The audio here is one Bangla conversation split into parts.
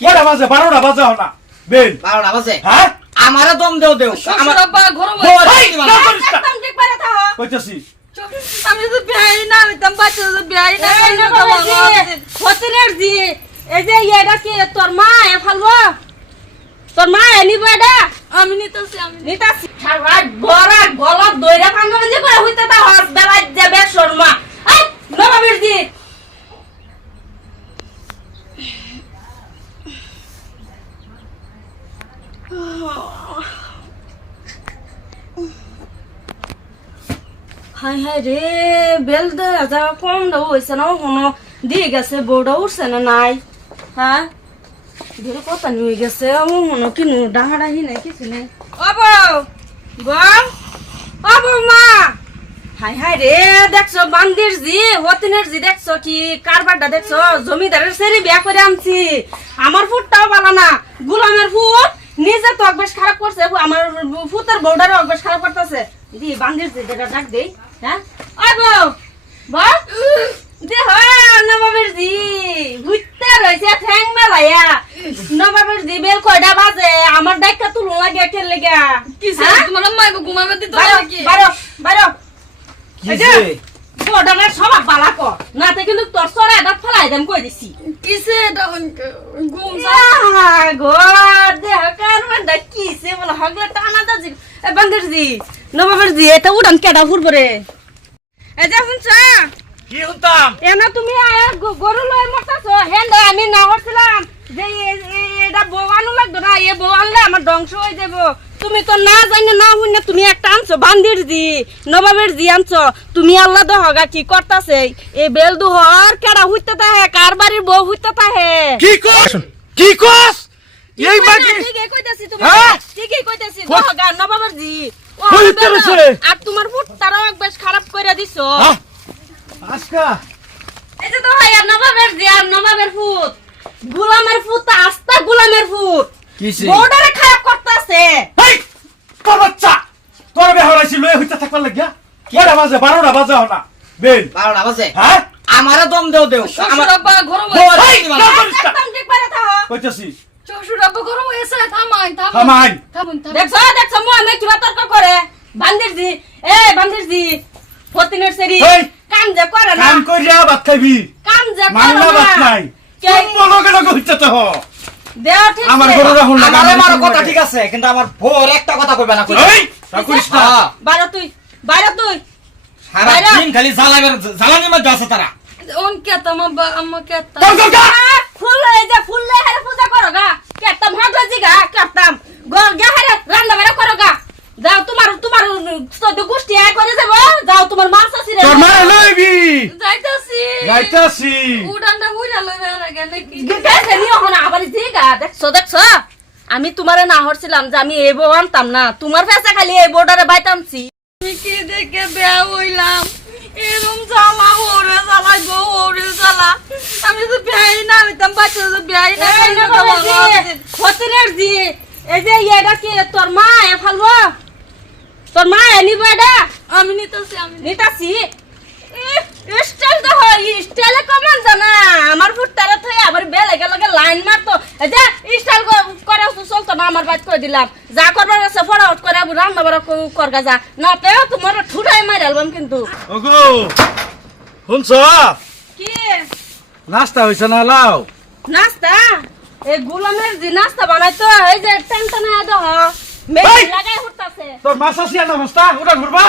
কয়টা বাজে? 12টা বাজে হনা বেল 12টা বাজে হ্যাঁ আমারে দম দেও আমার আব্বা ঘরে একদম ঠিক করে থাকো কইতাছি আমি তো বিয়াই না হইতাম বাচ্চা তো বিয়াই না এই না বাবাজি হতিনের জি এই যে এটা কি তোর মা এ ফালবো তোর মা এনিব এটা আমি নিতেছি আমি নিতাছি সারা বড়া গলা দইরা কান্দনে যে করে হইতে তা হস বেলায় যাবে শর্মা এই নবাবের জি হাই হাই রে বেল দে যা কম দাও হইছে না কোনো দিয়ে গেছে বউটা উঠছে না নাই হ্যাঁ বেল কত নিয়ে গেছে ও মনে কিনু ডাহাড়াহি নাই কিছু নেই ও বউ বউ ও বউ মা হাই হাই রে দেখছো বান্দির জি হতিনের জি দেখছো কি কারবারটা দেখছো জমিদারের সেরি বিয়া করে আনছি আমার ফুটটাও ভালো না গুলামের ফুট নিজে তো অভ্যাস খারাপ করছে আমার ফুতের বউটারও অভ্যাস খারাপ করতেছে দি বান্দির জি যেটা ডাক দেই হ্যাঁ ওই বউ বউ দে হয় নবাবের জি বুঝতে রয়েছে ঠ্যাং মেলাইয়া নবাবের জি বেল কয়টা বাজে আমার ডাক্কা তুলো লাগে কেন লেগা কিসে তোমার আম্মা ঘুমাবে দিত নাকি বারো বারো কিছে বউটারে সবাই বালা কর নাতে কিন্তু তোর সরে এটা ফেলাই দেম কই দিছি কিসে এটা ঘুম গো দেহ কারবারটা কিসে বলে হগলে টানা দাজি বান্দির জি নবাবের জি এটা উড়ান কেডা ফুরবো রে এই যে শুনছ কি হতাম এনা তুমি গরু লয় মরতাছো হেন্ড আমি না করছিলাম যে এটা বউ আনু লাগতো না এ বউ আনলে আমার ধ্বংস হয়ে যাব তুমি তো না জানি না হই না তুমি একটা আনছো বান্দির জি নবাবের জি আনছো তুমি আল্লাহ দহগা কি করতাছে এ বেল দুহর কেডা হইতে তাহে কার বাড়ির বউ হইতে তাহে কি কস কি কস এই মাগি ঠিকই কইতাছি তুমি হ্যাঁ? ঠিকই কইতাছি দহগা নবাবের জি ও হইতে বেল, রইছে। আর তোমার ফুট তারাও একবার খারাপ কইরা দিছো হ্যাঁ আজকা এই যে তো ভাই আর নবাবের জি আর নবাবের ফুট গোলামের ফুট আস্তা গোলামের ফুট কিছে বউডারে খারাপ করতাছে এই তোর বাচ্চা তোর বে হরাইছি লয়ে হইতে থাকবার লাগিয়া কয়টা বাজে? 12টা বাজে হনা বেল 12টা বাজে হ্যাঁ আমারে দম দেও আমার আব্বা ঘরে এই না করিস না একদম ঠিক করে থাকো কইতাছি শ্বশুর আব্বা ঘরে এসে থামাই থামাই। থামুন দেখছো দেখছো মো আমি কিবা তর্ক করে বান্দির জি এ বান্দির জি ফতিনের সেরি এই! কাম যে করে না কাম কইরা ভাত খাইবি কাম যে মাংলা করে ভাত না নাই কে কোন লগে লগে হইতে তো হ দেও ঠিক আমার আছে। ঘরে রাখুন না আমার কথা ঠিক আছে কিন্তু আমার ভোর একটা কথা কইবা না কই এই তা করিস না হ্যাঁ বাইরে তুই বাইরে তুই সারা দিন খালি জ্বালানির মধ্যে আছে তারা ওন কেতাম আব্বা আম্মা কেতাম কর কর কর ফুল এই যে ফুল লে হারে পূজা করো গা কেতাম হাগজি গা কেতাম গে হারে রান্না বাড়া করো গা যাও তোমার তোমার সদ্য গোষ্ঠী আয় করে যাব যাও তোমার মাছ আছে রে তোর মা লইবি যাইতাছি যাইতাছি উড়ানটা বুঝা লইবে না কেন কি গেছে নি ওখানে আবার জিগা দেখছো দেখছো আমি তোমারে না হরছিলাম যে আমি এই বউ আনতাম না তোমার কাছে খালি এই বউটারে বাইতামছি আমি কি দেখে বেয়া হইলাম এরম জ্বালা ওরে জ্বালাই বউ ওরে জ্বালা আমি তো বিয়াই না হইতাম বাচ্চা তো বিয়াই না এই না বাবাজি হতিনের জি এই যে এটা কি তোর মা এ ফালবো তোর মা এনিব এটা আমি নিতেছি আমি নিতাছি স্টাইল তো হয় স্টাইলে কমান জানা আমার ফুটটারে থই আবার বেলে গেলে লাইন মারতো এই যে স্টাইল করে চলতো না আমার বাইত করে দিলাম যা করবার আছে ফটাফট করে রান্না বাড়া করগা যা না তো তোমার ঠুটাই মারি আলবাম কিন্তু ওগো শুনছ কি নাস্তা হইছে না লাও নাস্তা এই গুলামের যে নাস্তা বানাইতো এই যে টেনশন হয়ে দাও মেয়ে এই! লাগাই হতাছে তোর মাছ আছে না বস্তা ওটা ঘুরবা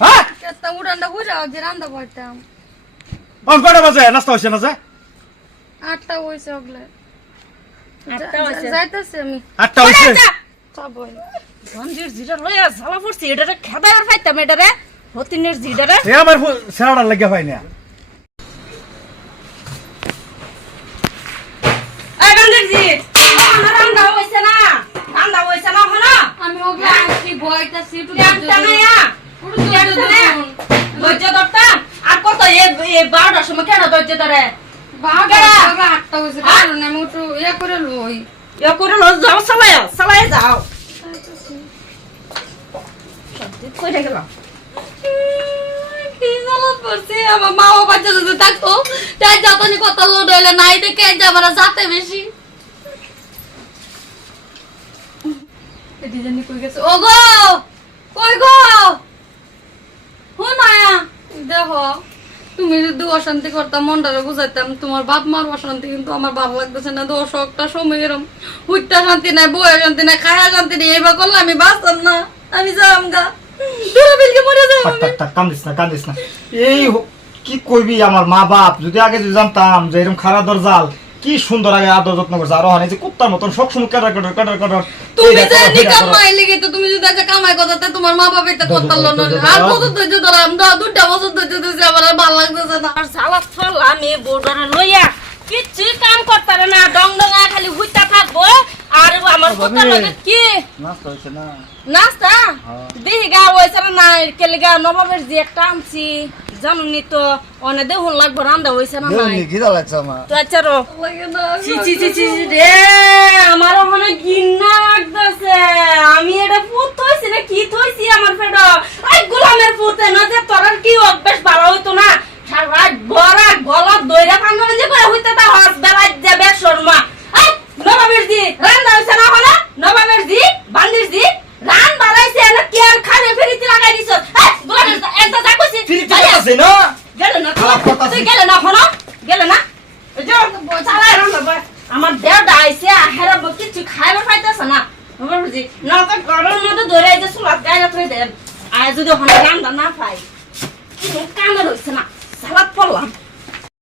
হ্যাঁ কেতা উড়ানটা বুঝা যে রান্না করতাম অন কয়টা বাজে নাস্তা হইছে না যে 8টা হইছে ওগলে 8টা হইছে। যাইতাছি আমি 8টা হইছে যাবই মন্দির জিটা লইয়া ঝালা পড়ছি এটারে খেদার ফাইতাম এটারে হতিনের জিটারে এ আমার সেরাটা লাগিয়া পাই না এই মন্দির জি রান্না হইছে না রান্না হইছে না হনা আমি ওগলে আসছি বইতাছি একটু টানায়া ধৈর্য ধরতা আর কত এ 12টার সময় কেন ধৈর্য ধরে বাবা 8টা হইছে কারণ আমি একটু ইয়া করে লই এ করে লো যাও চালাই যাও সত্যি কইরা গেলাম কি জ্বালা পড়ছে আমার মা বাবা যদি থাকতো তাই যতনি কথা লোড হইলে নাই দেখে যাবার যাতে বেশি বেটি জানি কই গেছে ও গো কই গো হুনায়া দেখো তুমি যদি অশান্তি করতাম মনটারে বুঝাইতাম তোমার বাপ মার অশান্তি কিন্তু আমার ভালো লাগতেছে না দশকটা সময় এরম হুইটা শান্তি নাই বইয়ের শান্তি নাই খায়া শান্তি নেই এইবার করলে আমি বাঁচতাম না আমি যাম গা বিলকে মরে যাবো থাক, থাক, থাক, কান্দিস না এই কি কইবি আমার মা বাপ যদি আগে যদি জানতাম যে এরকম খারাপ দরজাল কি সুন্দর আগে আদর যত্ন করছে আরো হয় যে কুত্তার মতন সবসময় কাটার তুমি যে নিকাম মাইলে গেতো তুমি যদি আজ কামাই করতে তোমার মা বাবা এটা করতে পারলো না আর কত ধৈর্য ধরাম দুটা বছর ধৈর্য ধরেছে আমার আর ভালো লাগতেছে না আর সালাদ ফল আমি বউডারে লইয়া কিচ্ছু কাম করতারে না ডং ডঙা খালি হুইতা থাকবো আর আমার কথা লাগে কি নাস্তা হইছে না নাস্তা দেখি গা হয়েছে না কেলে গা নবাবের যে একটা আনছি জানুনি তো অনেক দেহ লাগবো রান্দা হয়েছে না নাই ঘিরা লাগছে আমার তো আচ্ছা রো লাগে না চি চি চি চি রে আমার ওখানে ঘিন্না লাগতেছে আমি এটা পুত থইছি না কি থইছি আমার পেট এই গোলামের পুতে না যে তোর কি অভ্যাস ভালো হইতো না সারা বড় গলা দইরা কান্দনে যে করে হইতো তা হাত বেলা যাবে শর্মা এই নবাবের জি রান্দা হইছে না হলো নবাবের জি বান্দির জি রান বাড়াইছে না কি আর খানে ফেরিতে লাগাই দিছ এই গোলামের একটা যা কইছি ফিরিতে আছে না গেল না খারাপ কথা তুই গেল না হলো গেল না চালাই রান্না আমার দেহটা আইছে হেরা কিছু খাইবার পাইতেছে না বুঝি না তো গরম মতো ধরে যে সুলাত গায়ে রাখতে দেন আর যদি হনে রান্না না পাই